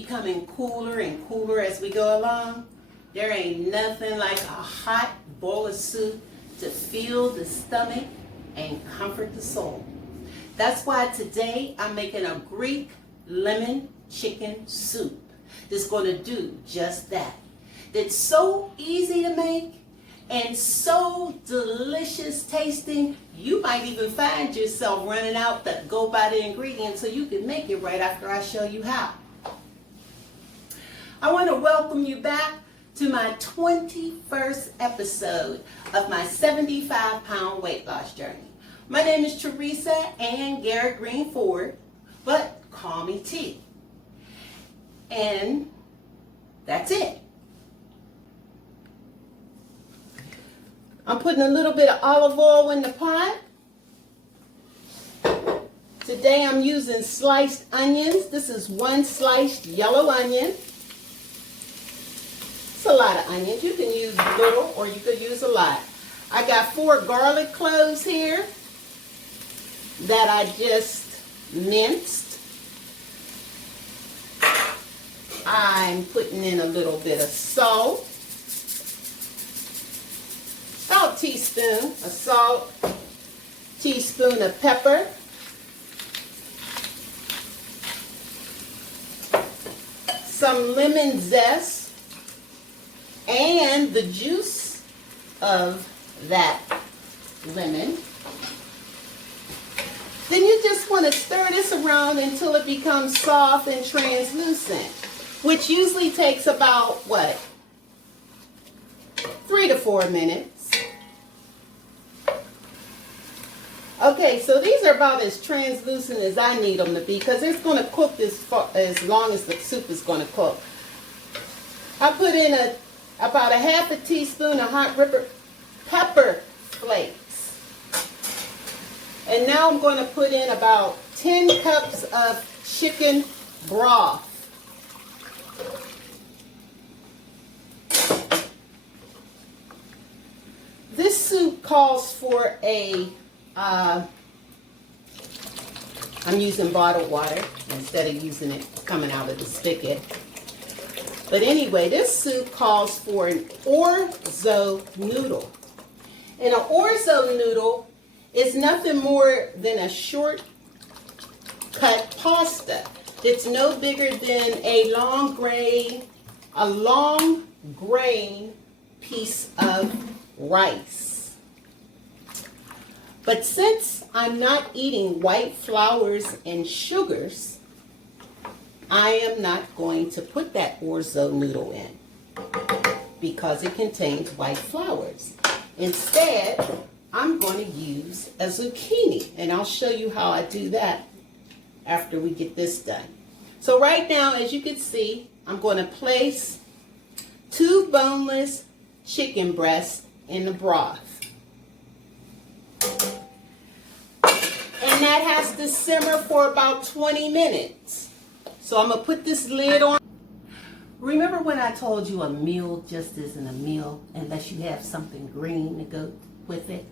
becoming cooler and cooler as we go along. There ain't nothing like a hot bowl of soup to fill the stomach and comfort the soul. That's why today I'm making a Greek lemon chicken soup that's going to do just that. That's so easy to make and so delicious tasting, you might even find yourself running out to go buy the ingredients so you can make it right after I show you how. I want to welcome you back to my 21st episode of my 75-pound weight loss journey. My name is Teresa Ann Garrett Green Ford, but call me T. And that's it. I'm putting a little bit of olive oil in the pot. Today I'm using sliced onions. This is one sliced yellow onion. It's a lot of onions. You can use little or you could use a lot. I got 4 garlic cloves here that I just minced. I'm putting in a little bit of salt. About a teaspoon of salt, teaspoon of pepper, some lemon zest, and the juice of that lemon. Then you just want to stir this around until it becomes soft and translucent, which usually takes about, 3 to 4 minutes. Okay, so these are about as translucent as I need them to be because it's going to cook as long as the soup is going to cook. I put in about a half a teaspoon of hot pepper flakes. And now I'm going to put in about 10 cups of chicken broth. This soup calls for I'm using bottled water instead of using it coming out of the spigot. But anyway, this soup calls for an orzo noodle. And an orzo noodle is nothing more than a short cut pasta. It's no bigger than a long grain piece of rice. But since I'm not eating white flours and sugars, I am not going to put that orzo noodle in because it contains white flours. Instead, I'm going to use a zucchini, and I'll show you how I do that after we get this done. So right now, as you can see, I'm going to place 2 boneless chicken breasts in the broth. And that has to simmer for about 20 minutes. So I'm going to put this lid on. Remember when I told you a meal just isn't a meal unless you have something green to go with it?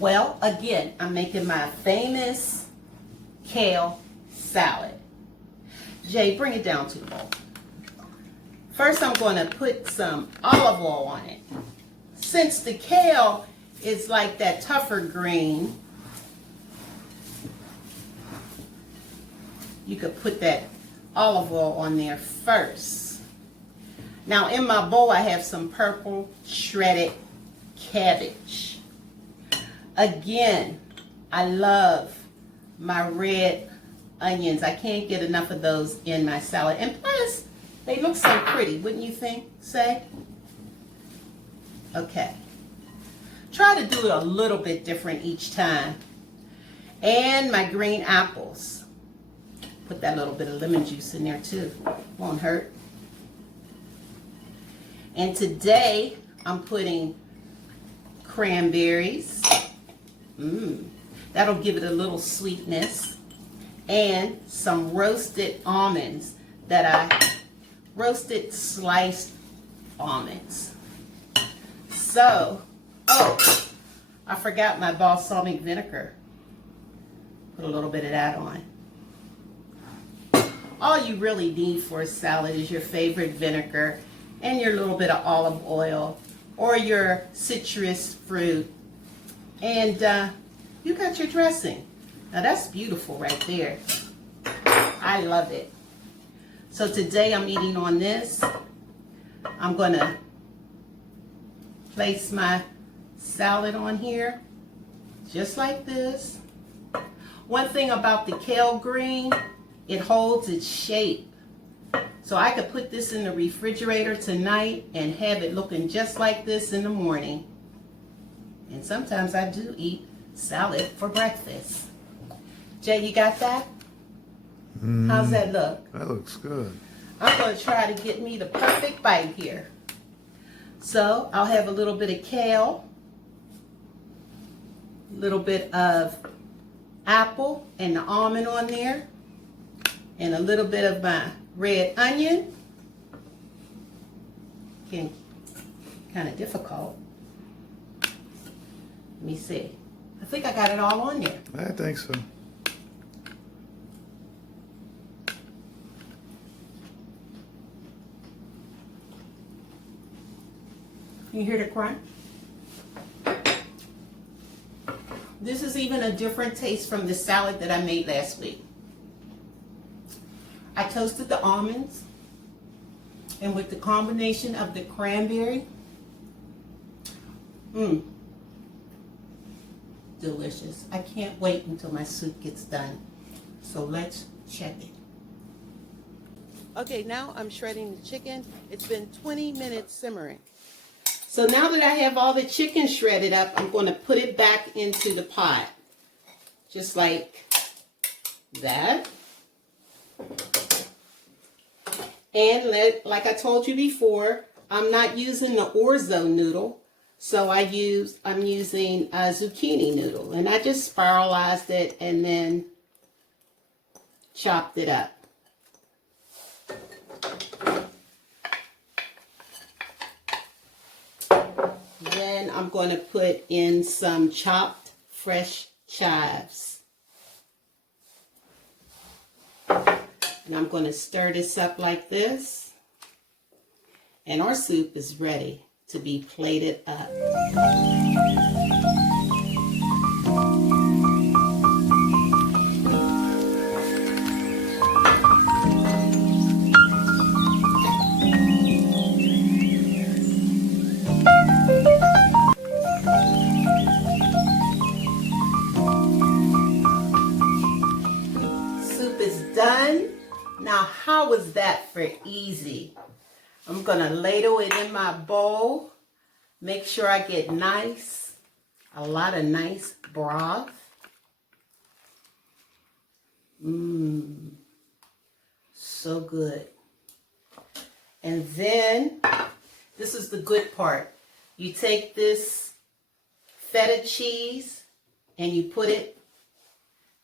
Well, again, I'm making my famous kale salad. Jay, bring it down to the bowl. First, I'm going to put some olive oil on it. Since the kale is like that tougher green, you could put that olive oil on there first. Now in my bowl I have some purple shredded cabbage. Again, I love my red onions. I can't get enough of those in my salad. And plus, they look so pretty, wouldn't you think, say? Okay. Try to do it a little bit different each time. And my green apples. Put that little bit of lemon juice in there too. Won't hurt. And today I'm putting cranberries. That'll give it a little sweetness. And some roasted almonds roasted sliced almonds. So, I forgot my balsamic vinegar. Put a little bit of that on. All you really need for a salad is your favorite vinegar and your little bit of olive oil or your citrus fruit. And you got your dressing. Now that's beautiful right there. I love it. So today I'm eating on this. I'm going to place my salad on here just like this. One thing about the kale green, it holds its shape. So I could put this in the refrigerator tonight and have it looking just like this in the morning. And sometimes I do eat salad for breakfast. Jay, you got that? How's that look? That looks good. I'm going to try to get me the perfect bite here. So I'll have a little bit of kale, a little bit of apple and the almond on there, and a little bit of my red onion. Kind of difficult. Let me see. I think I got it all on there. I think so. You hear the crunch? This is even a different taste from the salad that I made last week. I toasted the almonds, and with the combination of the cranberry, delicious. I can't wait until my soup gets done. So let's check it. Okay, now I'm shredding the chicken. It's been 20 minutes simmering. So now that I have all the chicken shredded up, I'm going to put it back into the pot. Just like that. And like I told you before, I'm not using the orzo noodle. So I'm using a zucchini noodle. And I just spiralized it and then chopped it up. Then I'm going to put in some chopped fresh chives. And I'm going to stir this up like this. And our soup is ready to be plated up. Done. Now, how was that for easy? I'm going to ladle it in my bowl. Make sure I get a lot of nice broth. So good. And then, this is the good part. You take this feta cheese and you put it,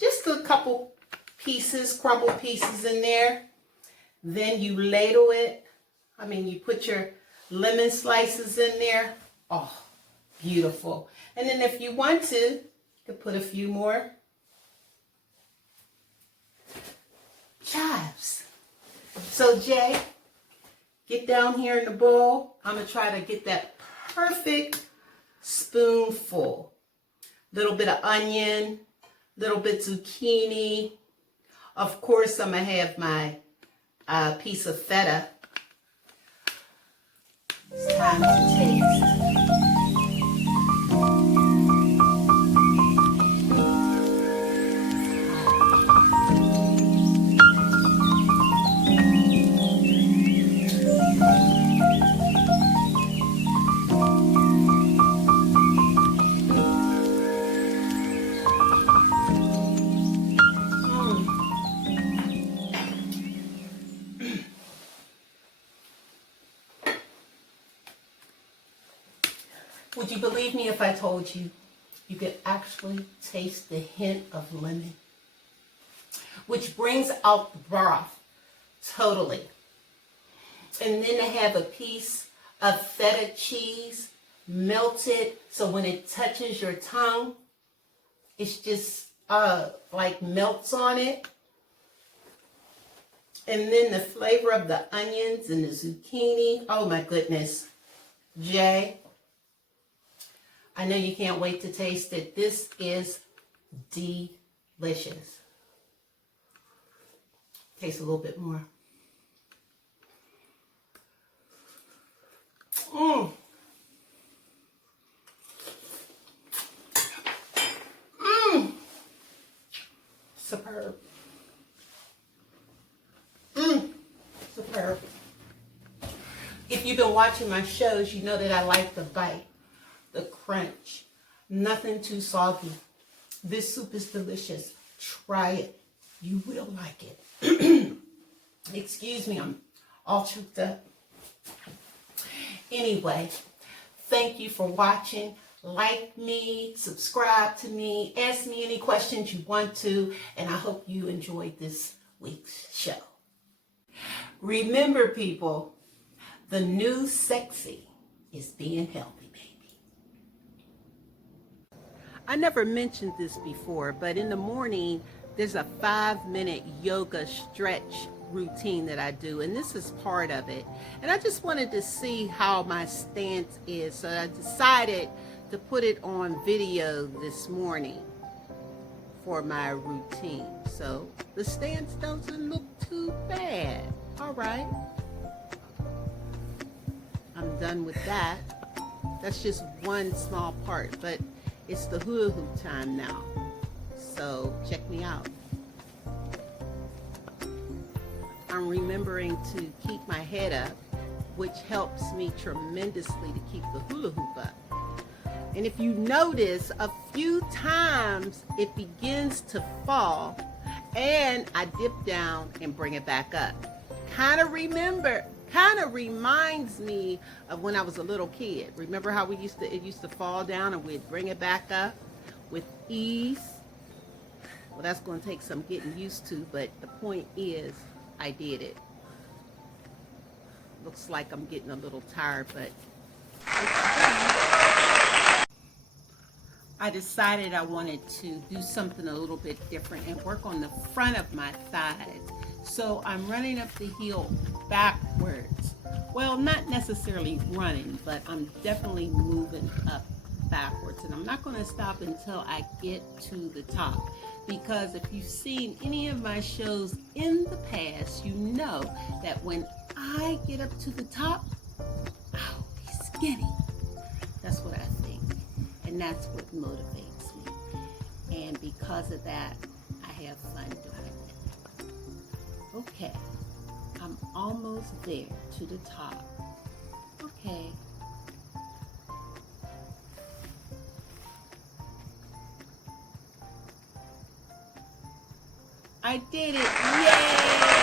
just a couple pieces, crumbled pieces in there. Then you ladle it. You put your lemon slices in there. Oh, beautiful. And then if you want to, you could put a few more chives. So Jay, get down here in the bowl. I'm going to try to get that perfect spoonful. Little bit of onion, little bit zucchini. Of course, I'm going to have my piece of feta. It's time to taste. Would you believe me if I told you you could actually taste the hint of lemon, which brings out the broth totally. And then to have a piece of feta cheese melted, so when it touches your tongue, it's just like melts on it. And then the flavor of the onions and the zucchini. Oh my goodness. Jay, I know you can't wait to taste it. This is delicious. Taste a little bit more. Mmm. Mmm. Superb. Mmm. Superb. If you've been watching my shows, you know that I like the bite, the crunch. Nothing too soggy. This soup is delicious. Try it. You will like it. Excuse me, I'm all choked up. Anyway, thank you for watching. Like me, subscribe to me, ask me any questions you want to, and I hope you enjoyed this week's show. Remember, people, the new sexy is being healthy, baby. I never mentioned this before, but in the morning, there's a 5-minute yoga stretch routine that I do, and this is part of it. And I just wanted to see how my stance is, so I decided to put it on video this morning for my routine. So the stance doesn't look too bad. All right, I'm done with that. That's just one small part, but it's the hula hoop time now, so check me out. I'm remembering to keep my head up, which helps me tremendously to keep the hula hoop up. And if you notice, a few times it begins to fall and I dip down and bring it back up. Kind of reminds me of when I was a little kid. Remember how it used to fall down and we'd bring it back up with ease? Well, that's going to take some getting used to, but the point is, I did it. Looks like I'm getting a little tired, but I decided I wanted to do something a little bit different and work on the front of my thighs. So I'm running up the hill backwards. Well, not necessarily running, but I'm definitely moving up backwards. And I'm not going to stop until I get to the top. Because if you've seen any of my shows in the past, you know that when I get up to the top, I'll be skinny. That's what I think. And that's what motivates me. And because of that, I have fun doing it. Okay, I'm almost there to the top. Okay. I did it, yay!